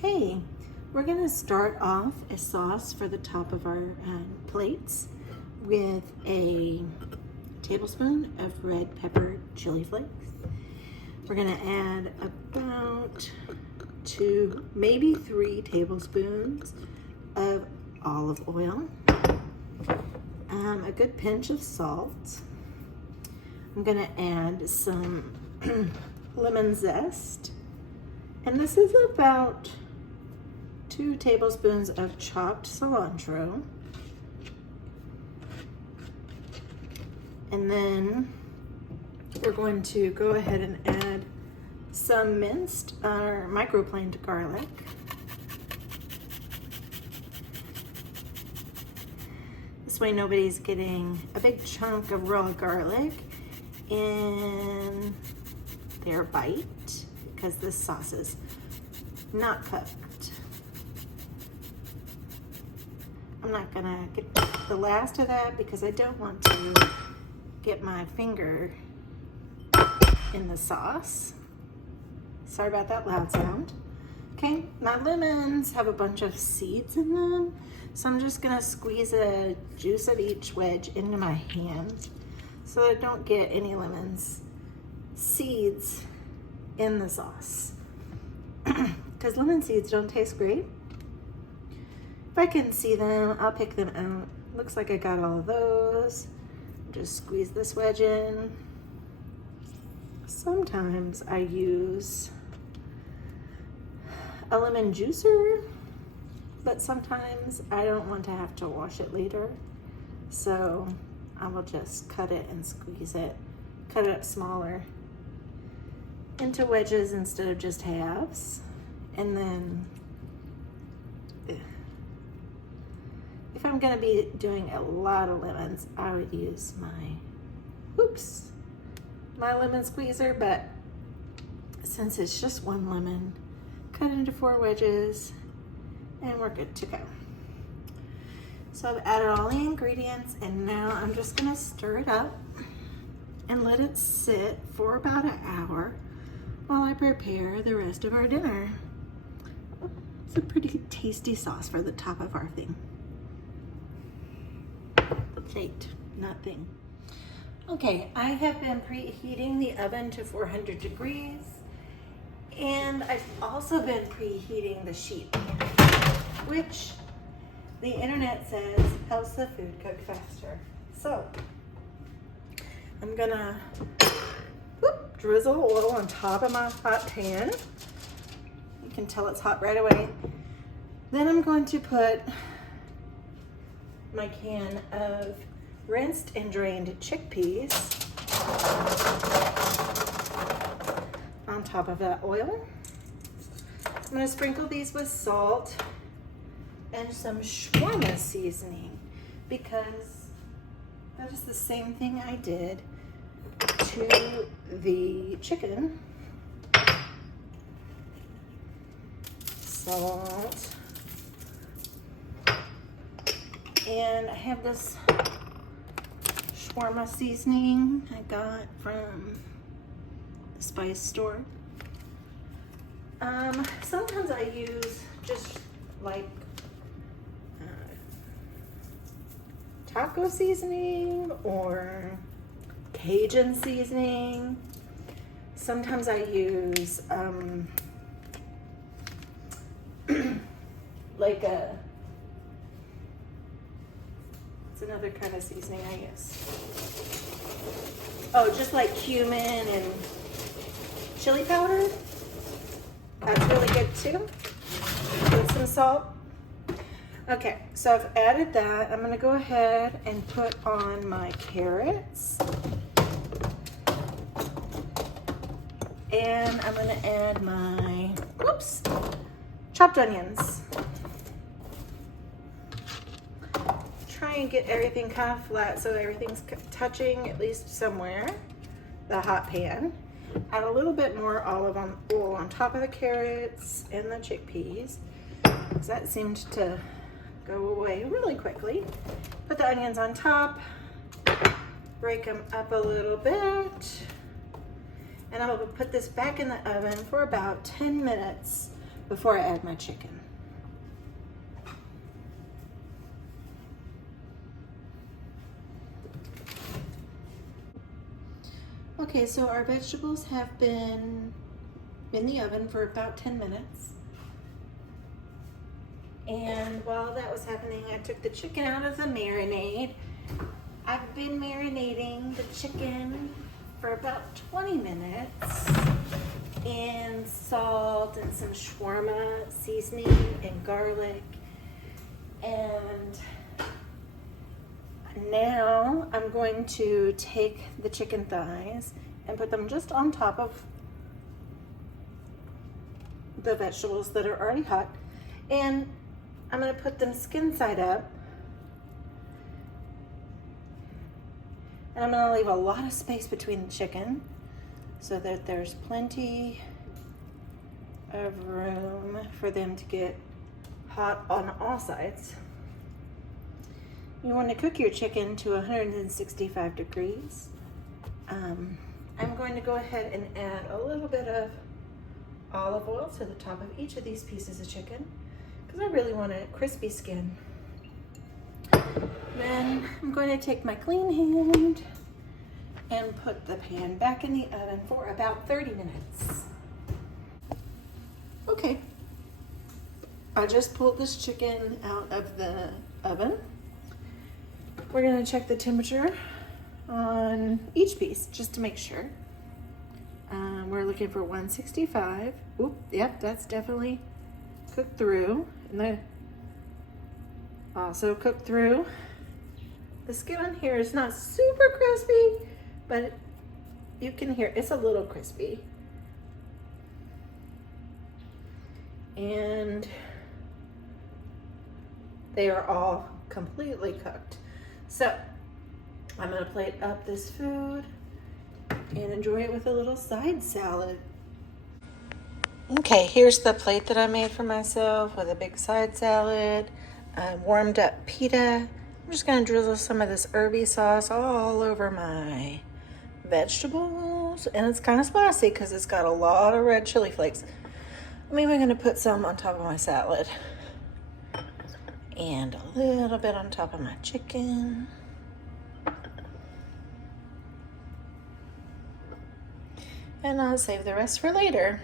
Hey, we're gonna start off a sauce for the top of our plates with a tablespoon of red pepper chili flakes. We're gonna add about 2, maybe 3 tablespoons of olive oil, a good pinch of salt. I'm gonna add some lemon zest, and this is about 2 tablespoons of chopped cilantro. And then we're going to go ahead and add some minced or microplaned garlic. This way nobody's getting a big chunk of raw garlic in their bite, because this sauce is not cooked. I'm not gonna get the last of that because I don't want to get my finger in the sauce. Sorry about that loud sound. Okay, my lemons have a bunch of seeds in them, so I'm just gonna squeeze a juice of each wedge into my hand so that I don't get any lemons seeds in the sauce, because lemon seeds don't taste great. If I can see them, I'll pick them out. Looks like I got all of those. Just squeeze this wedge in. Sometimes I use a lemon juicer, but sometimes I don't want to have to wash it later, so I will just cut it and squeeze it, cut it up smaller into wedges instead of just halves. And then if I'm gonna be doing a lot of lemons, I would use my lemon squeezer, but since it's just 1 lemon, cut into 4 wedges and we're good to go. So I've added all the ingredients, and now I'm just gonna stir it up and let it sit for about an hour while I prepare the rest of our dinner. It's a pretty tasty sauce for the top of our thing. Plate, not thing. Okay, I have been preheating the oven to 400 degrees, and I've also been preheating the sheet pan, which the internet says helps the food cook faster. So I'm gonna drizzle oil on top of my hot pan. You can tell it's hot right away. Then I'm going to put my can of rinsed and drained chickpeas on top of that oil. I'm going to sprinkle these with salt and some shawarma seasoning, because that is the same thing I did to the chicken. Salt. And I have this shawarma seasoning I got from the spice store. Sometimes I use just like taco seasoning or Cajun seasoning. Sometimes I use like it's another kind of seasoning I use. Oh, just like cumin and chili powder. That's really good too. With some salt. Okay, so I've added that. I'm gonna go ahead and put on my carrots. And I'm gonna add my, chopped onions. Try and get everything kind of flat so everything's touching at least somewhere, the hot pan. Add a little bit more olive oil on top of the carrots and the chickpeas, because that seemed to go away really quickly. Put the onions on top, break them up a little bit, and I'm going to put this back in the oven for about 10 minutes before I add my chicken. Okay, so our vegetables have been in the oven for about 10 minutes. And while that was happening, I took the chicken out of the marinade. I've been marinating the chicken for about 20 minutes in salt and some shawarma seasoning and garlic. And now I'm going to take the chicken thighs and put them just on top of the vegetables that are already hot. And I'm going to put them skin side up. And I'm going to leave a lot of space between the chicken so that there's plenty of room for them to get hot on all sides. You want to cook your chicken to 165 degrees. I'm going to go ahead and add a little bit of olive oil to the top of each of these pieces of chicken because I really want a crispy skin. Then I'm going to take my clean hand and put the pan back in the oven for about 30 minutes. Okay, I just pulled this chicken out of the oven. We're going to check the temperature on each piece just to make sure. We're looking for 165. Oop, yep, that's definitely cooked through. And also cooked through. The skin on here is not super crispy, but you can hear it's a little crispy. And they are all completely cooked. So I'm gonna plate up this food and enjoy it with a little side salad. Okay, here's the plate that I made for myself with a big side salad, warmed up pita. I'm just gonna drizzle some of this herby sauce all over my vegetables. And it's kind of spicy because it's got a lot of red chili flakes. I'm even gonna put some on top of my salad. And a little bit on top of my chicken. And I'll save the rest for later.